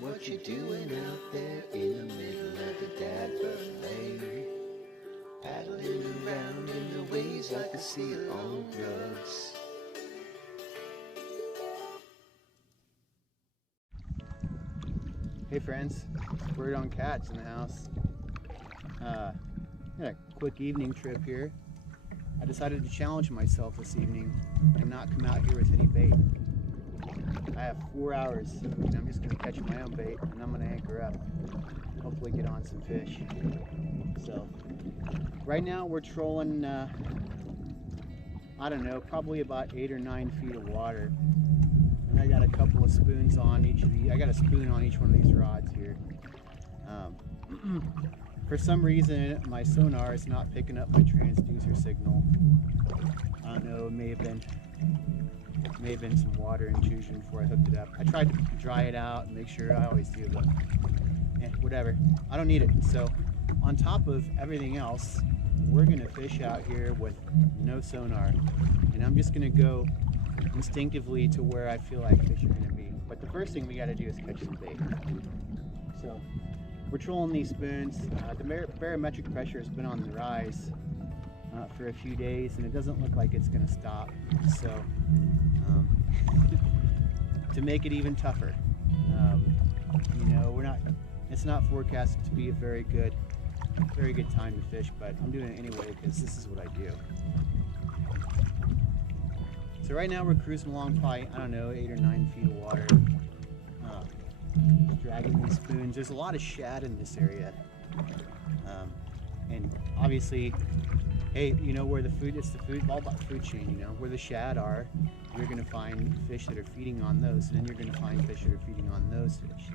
What you doing out there in the middle of the Dadburn Lake? Paddling around in the waves like a seal on drugs. Hey friends, Bird on Cats in the house. Got a quick evening trip here. I decided to challenge myself this evening and not come out here with any bait. I have 4 hours and I'm just going to catch my own bait and I'm going to anchor up. Hopefully get on some fish. So right now we're trolling, I don't know, probably about 8 or 9 feet of water. And I got a couple of spoons on each of these. I got a spoon on each one of these rods here. For some reason, my sonar is not picking up my transducer signal. I don't know, it may have been some water intrusion before I hooked it up. I tried to dry it out and make sure, I always do, but whatever. I don't need it. So on top of everything else, we're gonna fish out here with no sonar. And I'm just gonna go instinctively to where I feel like fish are gonna be. But the first thing we gotta do is catch some bait. So we're trolling these spoons. The barometric pressure has been on the rise for a few days and it doesn't look like it's gonna stop. So to make it even tougher, you know, it's not forecasted to be a very good time to fish, but I'm doing it anyway because this is what I do. So right now we're cruising along probably, I don't know, 8 or 9 feet of water, dragging these spoons. There's a lot of shad in this area, and obviously, hey, you know where the food, it's all about the food chain, you know, where the shad are, you're going to find fish that are feeding on those, and then you're going to find fish that are feeding on those fish.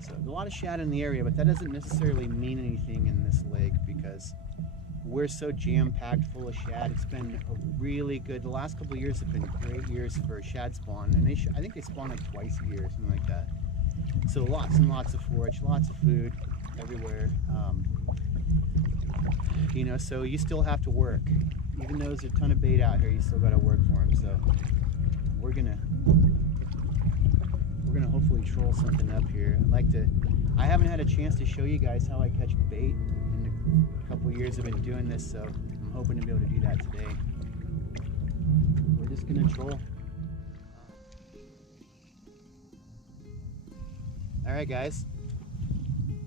So there's a lot of shad in the area, but that doesn't necessarily mean anything in this lake because we're so jam-packed full of shad. It's been a really good, the last couple of years have been great years for shad spawn, and I think they spawn like twice a year, something like that. So lots and lots of forage, lots of food everywhere. You know, so you still have to work. Even though there's a ton of bait out here, you still got to work for them. So we're gonna hopefully troll something up here. I haven't had a chance to show you guys how I catch bait in a couple of years I've been doing this, so I'm hoping to be able to do that today. We're just gonna troll. All right, guys,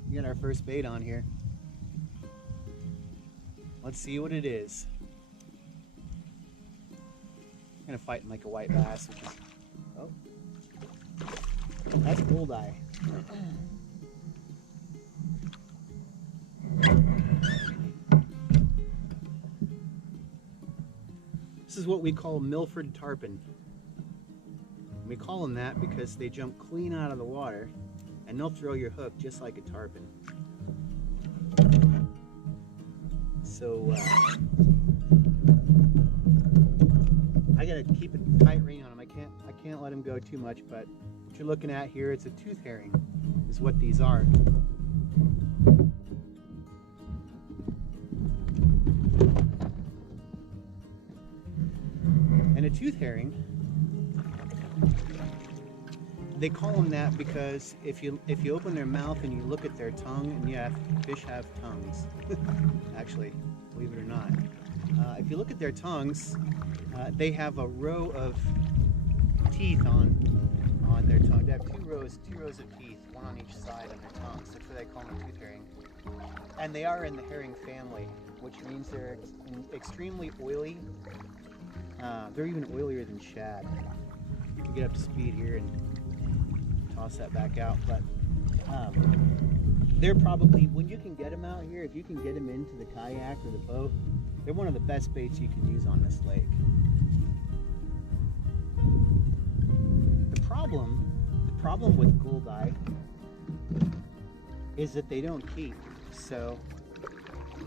we got our first bait on here. Let's see what it is. I'm gonna fight like a white bass, which is, oh, that's bullseye. This is what we call Milford tarpon. We call them that because they jump clean out of the water and they'll throw your hook just like a tarpon. So I gotta keep a tight rein on them. I can't let them go too much, but what you're looking at here, it's a tooth herring, is what these are. And a tooth herring, they call them that because if you open their mouth and you look at their tongue, and yeah, fish have tongues, actually, believe it or not. If you look at their tongues, they have a row of teeth on their tongue. They have two rows of teeth, one on each side on their tongues. That's why they call them a tooth herring. And they are in the herring family, which means they're extremely oily. They're even oilier than shad. You can get up to speed here and toss that back out, but they're probably, when you can get them out here, if you can get them into the kayak or the boat, they're one of the best baits you can use on this lake. The problem with goldeye is that they don't keep. So,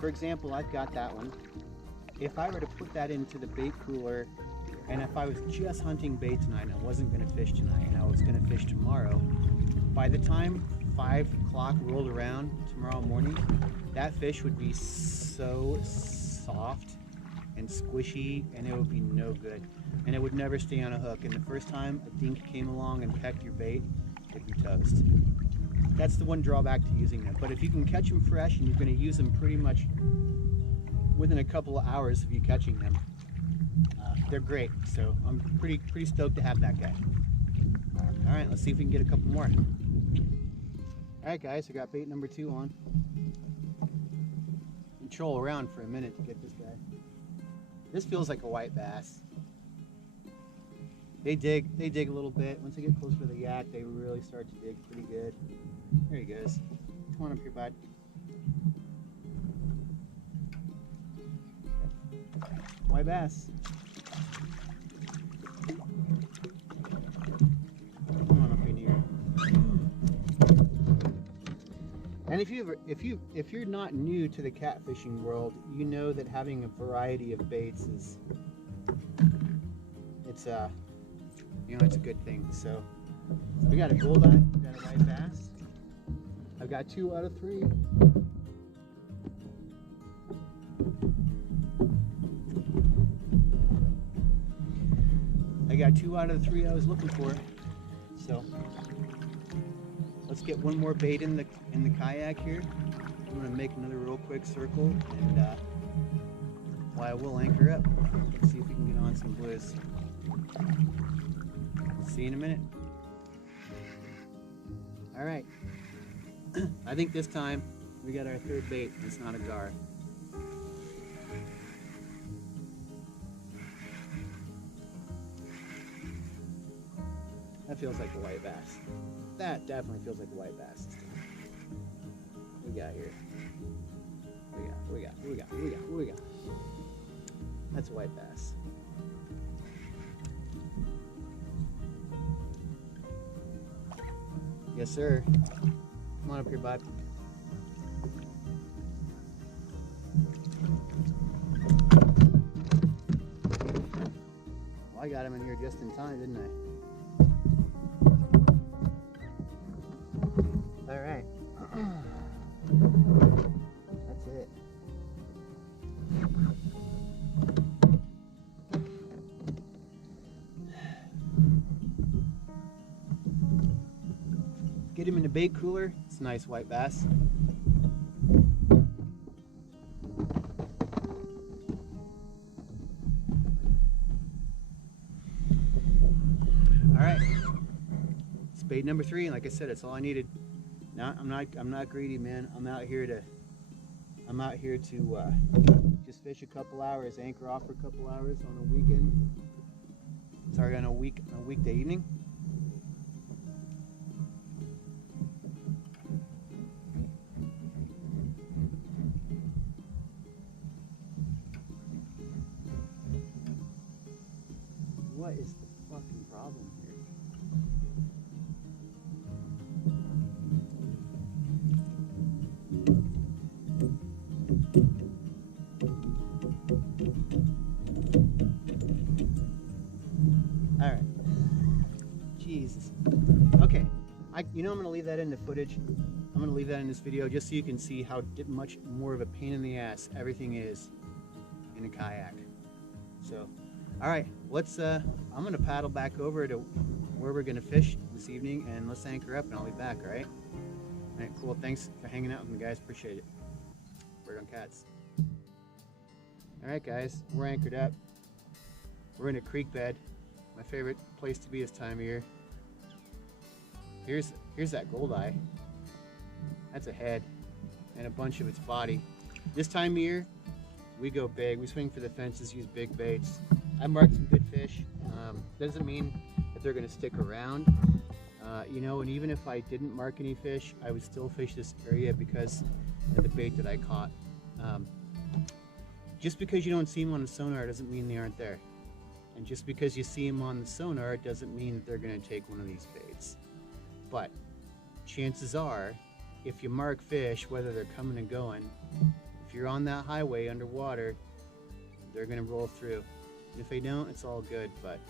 for example, I've got that one. If I were to put that into the bait cooler, and if I was just hunting bait tonight and I wasn't going to fish tonight and I was going to fish tomorrow, by the time 5 o'clock rolled around tomorrow morning, that fish would be so soft and squishy and it would be no good. And it would never stay on a hook. And the first time a dink came along and pecked your bait, it'd be toast. That's the one drawback to using them. But if you can catch them fresh, and you're going to use them pretty much within a couple of hours of you catching them, they're great. So I'm pretty stoked to have that guy. All right, let's see if we can get a couple more. All right, guys, I got bait number 2 on. Troll around for a minute to get this guy. This feels like a white bass. They dig a little bit. Once they get closer to the yak, they really start to dig pretty good. There he goes. Come on up here, bud. White bass. Come on up in here. And if you're not new to the catfishing world, you know that having a variety of baits is it's a good thing. So we got a goldeye, we got a white bass. I've got 2 out of 3. I got 2 out of the 3 I was looking for. So let's get one more bait in the kayak here. I'm gonna make another real quick circle, and I will anchor up. Let's see if we can get on some blues. See you in a minute. All right. I think this time we got our 3rd bait. It's not a gar. That feels like a white bass. That definitely feels like a white bass. What we got here? What we got? That's a white bass. Yes, sir. Come on up here, bud. Well, I got him in here just in time, didn't I? All right. That's it. Get him in the bait cooler. It's a nice white bass. All right. It's bait number 3, and like I said, it's all I needed. Now, I'm not greedy, man. I'm out here to just fish a couple hours, anchor off for a couple hours on a weekend. Sorry, on a weekday evening. What is the fucking problem here? All right. Jesus. Okay. I'm going to leave that in the footage. I'm going to leave that in this video just so you can see how much more of a pain in the ass everything is in a kayak. So, all right. I'm going to paddle back over to where we're going to fish this evening, and let's anchor up and I'll be back, all right? All right, cool. Thanks for hanging out with me, guys. Appreciate it. Bird on Cats. All right, guys. We're anchored up. We're in a creek bed. My favorite place to be this time of year. Here's that goldeye. That's a head and a bunch of its body. This time of year, we go big. We swing for the fences, use big baits. I marked some good fish. Doesn't mean that they're going to stick around. And even if I didn't mark any fish, I would still fish this area because of the bait that I caught. Just because you don't see them on the sonar doesn't mean they aren't there. And just because you see them on the sonar doesn't mean that they're going to take one of these baits. But chances are, if you mark fish, whether they're coming and going, if you're on that highway underwater, they're going to roll through. And if they don't, it's all good. But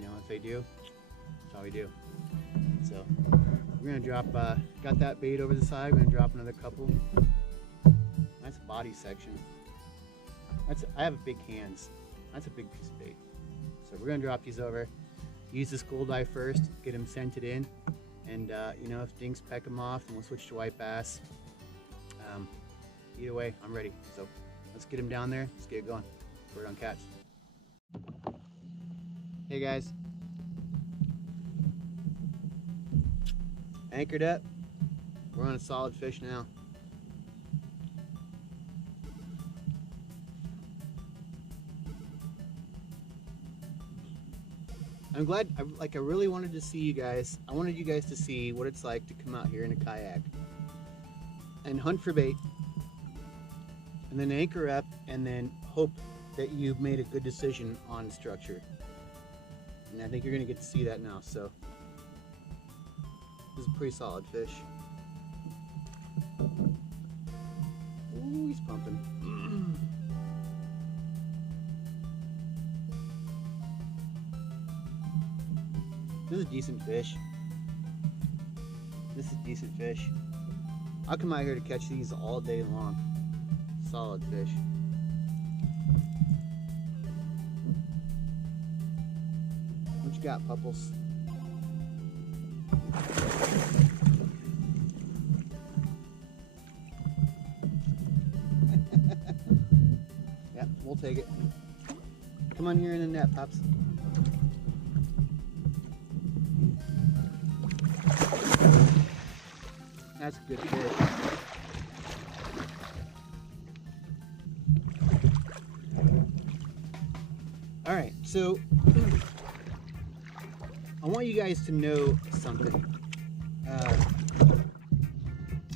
if they do, that's all we do. So we're going to drop, got that bait over the side. We're going to drop another couple. That's a body section. I have big hands. That's a big piece of bait. So we're going to drop these over. Use this goldeye first, get them scented in, And you know, if dinks peck them off, then we'll switch to white bass. Either way, I'm ready. So let's get him down there. Let's get it going. Bird on Cats. Hey guys. Anchored up. We're on a solid fish now. I'm glad, I really wanted to see you guys. I wanted you guys to see what it's like to come out here in a kayak and hunt for bait, and then anchor up, and then hope that you've made a good decision on structure. And I think you're gonna get to see that now. So this is a pretty solid fish. Ooh, he's pumping. This is a decent fish. This is decent fish. I'll come out here to catch these all day long. Solid fish. What you got, Pupples? Yep, we'll take it. Come on here in the net, Pups. That's a good fish. All right, so I want you guys to know something.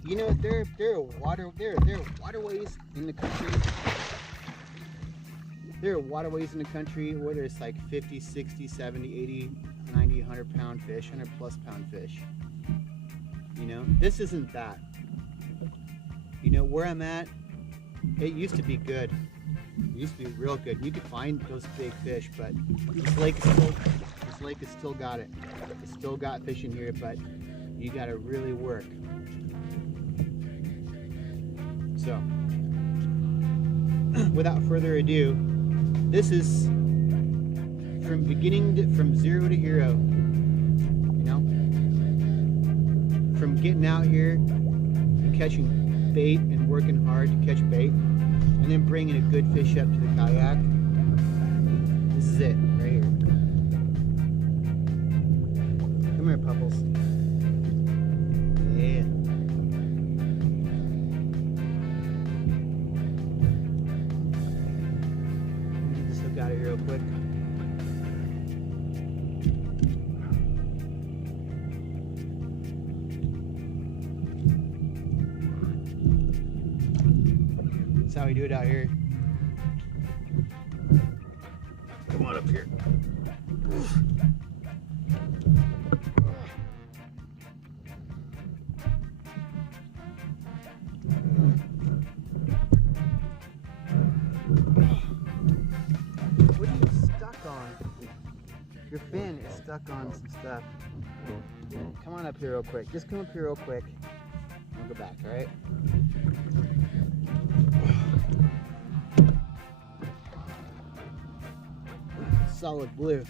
You know, there are waterways in the country. There are waterways in the country where there's like 50, 60, 70, 80, 90, 100 pound fish, 100 plus pound fish. You know, this isn't that. You know, where I'm at, it used to be good. It used to be real good. You could find those big fish, but this lake has still got it. It's still got fish in here, but you gotta really work. So, without further ado, this is from 0 to hero. You know, from getting out here and catching bait and working hard to catch bait, and then bringing a good fish up to the kayak. This is it right here. Come here, Pupples. Yeah. Get this hook out of here real quick. That's how we do it out here. Come on up here. What are you stuck on? Your fin is stuck on some stuff. Come on up here real quick. Just come up here real quick. We'll go back, all right? Solid blue.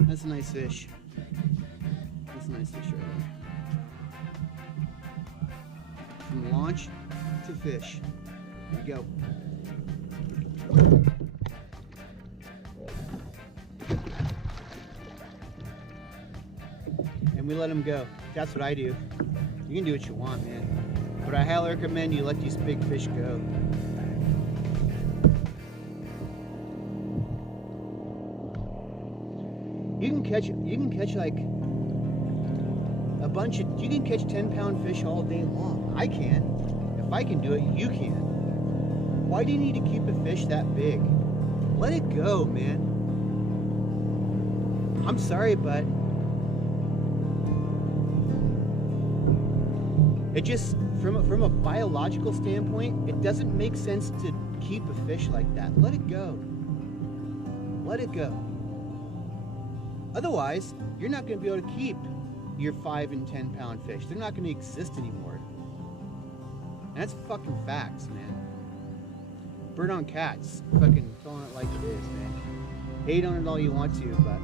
That's a nice fish. That's a nice fish right there. From launch to fish. Here we go. And we let them go. That's what I do. You can do what you want, man. But I highly recommend you let these big fish go. You can catch like a bunch of, you can catch 10-pound fish all day long. I can. If I can do it, you can. Why do you need to keep a fish that big? Let it go, man. I'm sorry, but it just, from a biological standpoint, it doesn't make sense to keep a fish like that. Let it go. Let it go. Otherwise, you're not going to be able to keep your 5 and 10 pound fish. They're not going to exist anymore. And that's fucking facts, man. Bird on Cats, fucking calling it like it is, man. Hate on it all you want to, but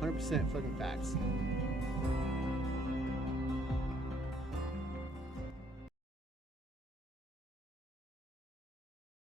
100% fucking facts.